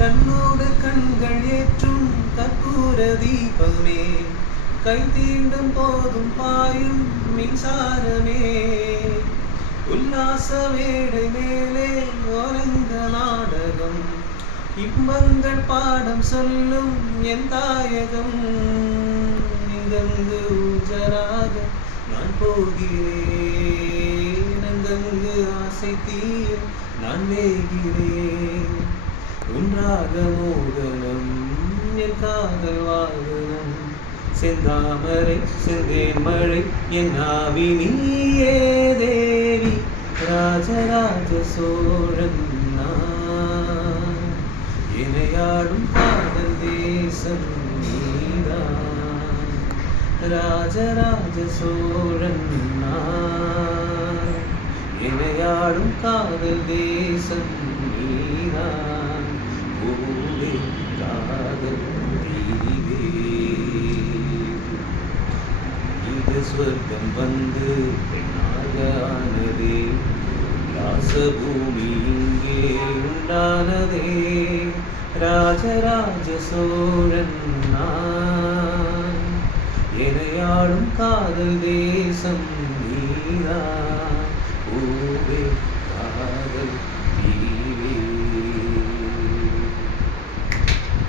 கண்ணோடு கண்கள் ஏற்றும் கற்பூர தீபமே, கை தீண்டும் போதும் பாயும் மின்சாரமே, உல்லாச மேடை மேலே ஓரங்க நாடகம், இன்பங்கள் பாடம் சொல்லும் என் தாயகம். இங்கங்கு ஊஞ்சலாக நான் போகிறேன், அங்கங்கு ஆசை தீர நான் வேகிறேன். உன்றாக மோகனம் என் காதல் வாகனம், செந்தாமரை செந்தேன் மழை என் ஆவி நீயே தேவி. ராஜராஜ சோழன் நான், இணையாடும் காதல் தேசம் நீதான். ராஜராஜ சோழன் நான், இணையாடும் காதல் தேசம் நீதான். பூவே காதல் தீவே, இது ஸ்வர்க்கம் வந்து பெண்ணாக ஆனதே, ராசபூமி இங்கே உண்டானதே. ராஜராஜ சோழன் நான், இணையாடும் காதல் தேசம்